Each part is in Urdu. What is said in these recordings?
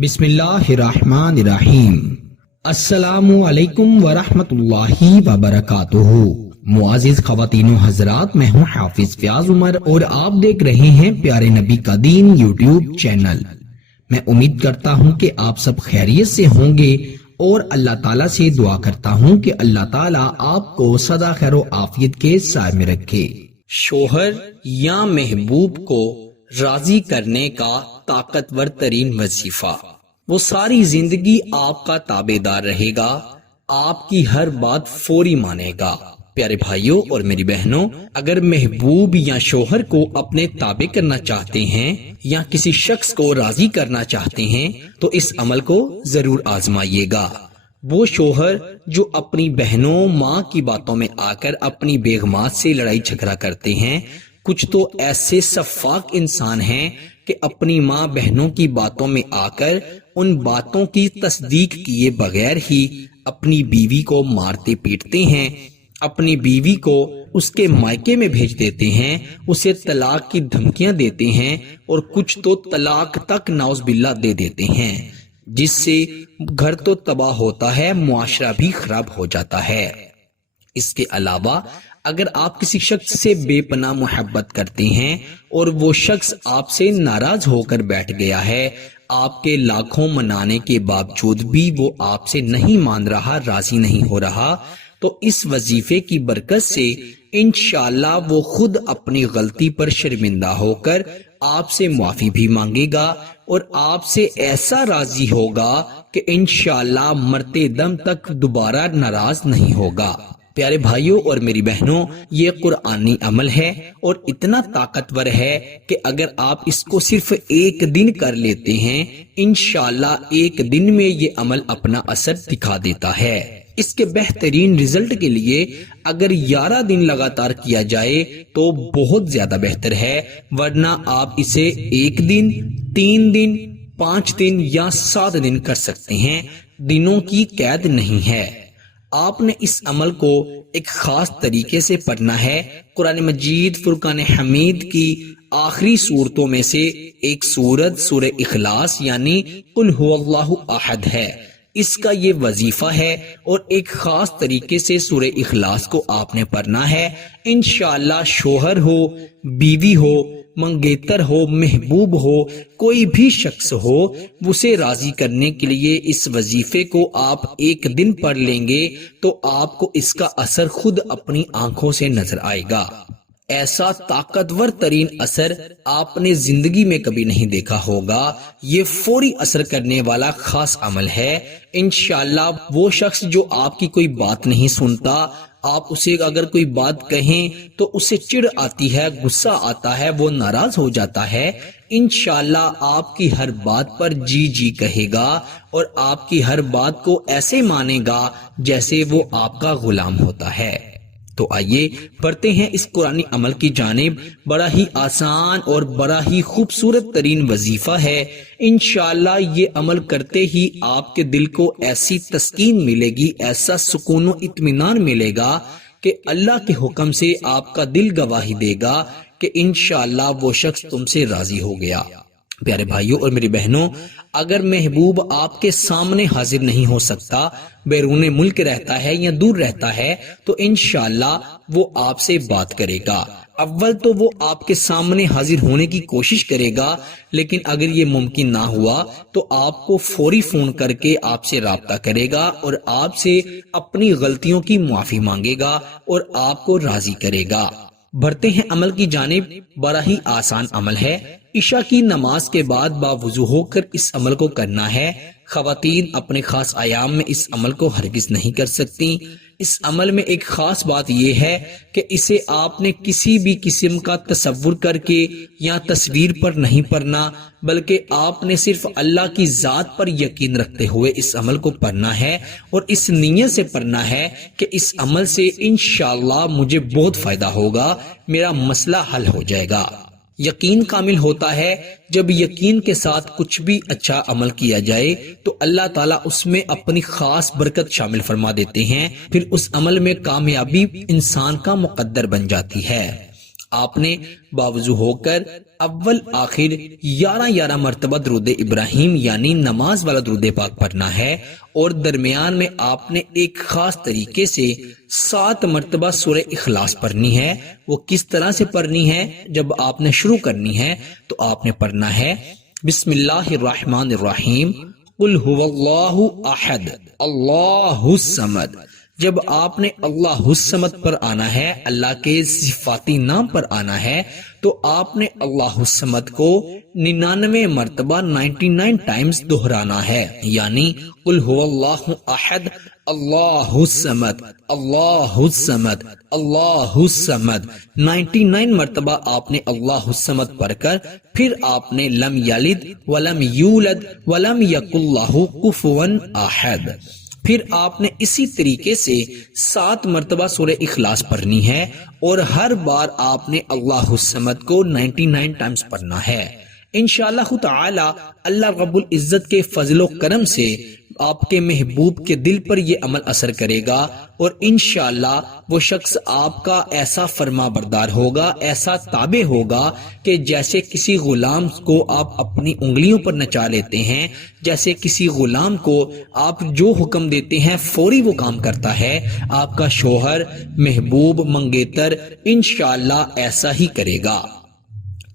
بسم اللہ الرحمن الرحیم۔ السلام علیکم ورحمۃ اللہ وبرکاتہ۔ معزز خواتین و حضرات، میں ہوں حافظ فیاض عمر اور آپ دیکھ رہے ہیں پیارے نبی کا دین یوٹیوب چینل۔ میں امید کرتا ہوں کہ آپ سب خیریت سے ہوں گے اور اللہ تعالیٰ سے دعا کرتا ہوں کہ اللہ تعالیٰ آپ کو سدا خیر و عافیت کے سائے میں رکھے۔ شوہر یا محبوب کو راضی کرنے کا طاقتور ترین وظیفہ۔ وہ ساری زندگی آپ کا تابع دار رہے گا، آپ کی ہر بات فوری مانے گا۔ پیارے بھائیوں اور میری بہنوں، اگر محبوب یا شوہر کو اپنے تابع کرنا چاہتے ہیں یا کسی شخص کو راضی کرنا چاہتے ہیں تو اس عمل کو ضرور آزمائیے گا۔ وہ شوہر جو اپنی بہنوں ماں کی باتوں میں آ کر اپنی بیگمات سے لڑائی جھگڑا کرتے ہیں، کچھ تو ایسے سفاک انسان ہیں کہ اپنی ماں بہنوں کی باتوں میں آ کر ان باتوں کی تصدیق کیے بغیر ہی اپنی بیوی کو مارتے پیٹتے ہیں، اپنی بیوی کو اس کے مائکے میں بھیج دیتے ہیں، اسے طلاق کی دھمکیاں دیتے ہیں اور کچھ تو طلاق تک نعوذ باللہ دے دیتے ہیں، جس سے گھر تو تباہ ہوتا ہے، معاشرہ بھی خراب ہو جاتا ہے۔ اس کے علاوہ اگر آپ کسی شخص سے بے پناہ محبت کرتے ہیں اور وہ شخص آپ سے ناراض ہو کر بیٹھ گیا ہے، آپ کے لاکھوں منانے کے باوجود بھی وہ آپ سے نہیں مان رہا، راضی نہیں ہو رہا، تو اس وظیفے کی برکت سے انشاءاللہ وہ خود اپنی غلطی پر شرمندہ ہو کر آپ سے معافی بھی مانگے گا اور آپ سے ایسا راضی ہوگا کہ انشاءاللہ مرتے دم تک دوبارہ ناراض نہیں ہوگا۔ پیارے بھائیوں اور میری بہنوں، یہ قرآنی عمل ہے اور اتنا طاقتور ہے کہ اگر آپ اس کو صرف ایک دن کر لیتے ہیں، انشاءاللہ ایک دن میں یہ عمل اپنا اثر دکھا دیتا ہے۔ اس کے بہترین رزلٹ کے لیے اگر 11 دن لگاتار کیا جائے تو بہت زیادہ بہتر ہے، ورنہ آپ اسے ایک دن، 3 دن، 5 دن یا 7 دن کر سکتے ہیں، دنوں کی قید نہیں ہے۔ آپ نے اس عمل کو ایک خاص طریقے سے پڑھنا ہے۔ قرآن مجید فرقان حمید کی آخری صورتوں میں سے ایک سورت سورہ اخلاص یعنی قل هو اللہ احد ہے، اس کا یہ وظیفہ ہے اور ایک خاص طریقے سے سورہ اخلاص کو آپ نے پڑھنا ہے۔ انشاءاللہ شوہر ہو، بیوی ہو، منگیتر ہو، محبوب ہو، کوئی بھی شخص ہو، اسے راضی کرنے کے لیے اس وظیفے کو آپ ایک دن پڑھ لیں گے تو آپ کو اس کا اثر خود اپنی آنکھوں سے نظر آئے گا۔ ایسا طاقتور ترین اثر آپ نے زندگی میں کبھی نہیں دیکھا ہوگا۔ یہ فوری اثر کرنے والا خاص عمل ہے۔ انشاءاللہ وہ شخص جو آپ کی کوئی بات نہیں سنتا، آپ اسے اگر کوئی بات کہیں تو اسے چڑ آتی ہے، غصہ آتا ہے، وہ ناراض ہو جاتا ہے، انشاءاللہ آپ کی ہر بات پر جی جی کہے گا اور آپ کی ہر بات کو ایسے مانے گا جیسے وہ آپ کا غلام ہوتا ہے۔ تو آئیے بڑھتے ہیں اس قرآنی عمل کی جانب۔ بڑا ہی آسان اور بڑا ہی خوبصورت ترین وظیفہ ہے۔ انشاءاللہ یہ عمل کرتے ہی آپ کے دل کو ایسی تسکین ملے گی، ایسا سکون و اطمینان ملے گا کہ اللہ کے حکم سے آپ کا دل گواہی دے گا کہ انشاءاللہ وہ شخص تم سے راضی ہو گیا۔ پیارے بھائیوں اور میری بہنوں، اگر محبوب آپ کے سامنے حاضر نہیں ہو سکتا، بیرون ملک رہتا ہے یا دور رہتا ہے، تو انشاءاللہ وہ آپ سے بات کرے گا۔ اول تو وہ آپ کے سامنے حاضر ہونے کی کوشش کرے گا، لیکن اگر یہ ممکن نہ ہوا تو آپ کو فوری فون کر کے آپ سے رابطہ کرے گا اور آپ سے اپنی غلطیوں کی معافی مانگے گا اور آپ کو راضی کرے گا۔ بڑھتے ہیں عمل کی جانب۔ بڑا ہی آسان عمل ہے۔ عشاء کی نماز کے بعد باوضو ہو کر اس عمل کو کرنا ہے۔ خواتین اپنے خاص ایام میں اس عمل کو ہرگز نہیں کر سکتی۔ اس عمل میں ایک خاص بات یہ ہے کہ اسے آپ نے کسی بھی قسم کا تصور کر کے یا تصویر پر نہیں پڑھنا، بلکہ آپ نے صرف اللہ کی ذات پر یقین رکھتے ہوئے اس عمل کو پڑھنا ہے اور اس نیت سے پڑھنا ہے کہ اس عمل سے انشاءاللہ مجھے بہت فائدہ ہوگا، میرا مسئلہ حل ہو جائے گا۔ یقین کامل ہوتا ہے جب یقین کے ساتھ کچھ بھی اچھا عمل کیا جائے تو اللہ تعالیٰ اس میں اپنی خاص برکت شامل فرما دیتے ہیں، پھر اس عمل میں کامیابی انسان کا مقدر بن جاتی ہے۔ آپ نے باوضو ہو کر اول آخر 11 مرتبہ درود ابراہیم یعنی نماز والا درود پاک پڑھنا ہے، اور درمیان میں آپ نے ایک خاص طریقے سے 7 مرتبہ سورہ اخلاص پڑھنی ہے۔ وہ کس طرح سے پڑھنی ہے؟ جب آپ نے شروع کرنی ہے تو آپ نے پڑھنا ہے بسم اللہ الرحمن الرحیم قل هو اللہ احد اللہ الصمد۔ جب آپ نے اللہ الصمد پر آنا ہے، اللہ کے صفاتی نام پر آنا ہے، تو آپ نے اللہ الصمد کو 99 مرتبہ 99 ٹائمز دہرانا ہے، یعنی قل هو اللہ احد اللہ الصمد اللہ الصمد اللہ الصمد 99 مرتبہ آپ نے اللہ الصمد پڑھ کر پھر آپ نے لم یلد ولم یولد ولم یکن لہ کفوا احد، پھر آپ نے اسی طریقے سے 7 مرتبہ سورہ اخلاص پڑھنی ہے، اور ہر بار آپ نے اللہ الصمد کو 99 ٹائمز پڑھنا ہے۔ انشاءاللہ تعالی اللہ رب العزت کے فضل و کرم سے آپ کے محبوب کے دل پر یہ عمل اثر کرے گا، اور انشاءاللہ وہ شخص آپ کا ایسا فرما بردار ہوگا، ایسا تابع ہوگا کہ جیسے کسی غلام کو آپ اپنی انگلیوں پر نچا لیتے ہیں، جیسے کسی غلام کو آپ جو حکم دیتے ہیں فوری وہ کام کرتا ہے، آپ کا شوہر محبوب منگیتر انشاءاللہ ایسا ہی کرے گا۔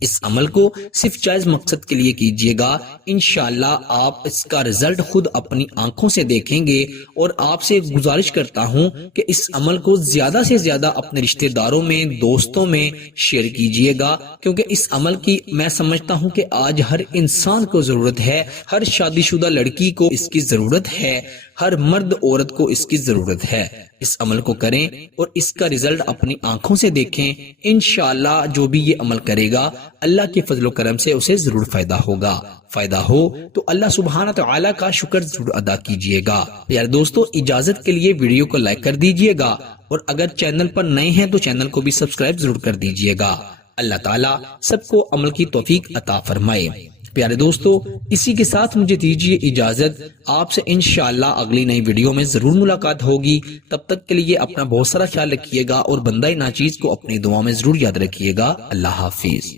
اس عمل کو صرف جائز مقصد کے لیے کیجئے گا، انشاءاللہ آپ اس کا رزلٹ خود اپنی آنکھوں سے دیکھیں گے، اور آپ سے گزارش کرتا ہوں کہ اس عمل کو زیادہ سے زیادہ اپنے رشتہ داروں میں، دوستوں میں شیئر کیجئے گا، کیونکہ اس عمل کی میں سمجھتا ہوں کہ آج ہر انسان کو ضرورت ہے، ہر شادی شدہ لڑکی کو اس کی ضرورت ہے، ہر مرد عورت کو اس کی ضرورت ہے۔ اس عمل کو کریں اور اس کا رزلٹ اپنی آنکھوں سے دیکھیں، انشاءاللہ جو بھی یہ عمل کرے گا اللہ کے فضل و کرم سے اسے ضرور فائدہ ہوگا۔ فائدہ ہو تو اللہ سبحانہ تعالیٰ کا شکر ضرور ادا کیجئے گا۔ پیارے دوستو، اجازت کے لیے ویڈیو کو لائک کر دیجئے گا، اور اگر چینل پر نئے ہیں تو چینل کو بھی سبسکرائب ضرور کر دیجئے گا۔ اللہ تعالیٰ سب کو عمل کی توفیق عطا فرمائے۔ پیارے دوستو، اسی کے ساتھ مجھے دیجیے اجازت، آپ سے انشاءاللہ اگلی نئی ویڈیو میں ضرور ملاقات ہوگی۔ تب تک کے لیے اپنا بہت سارا خیال رکھیے گا، اور بندہ ناچیز کو اپنی دعا میں ضرور یاد رکھیے گا۔ اللہ حافظ۔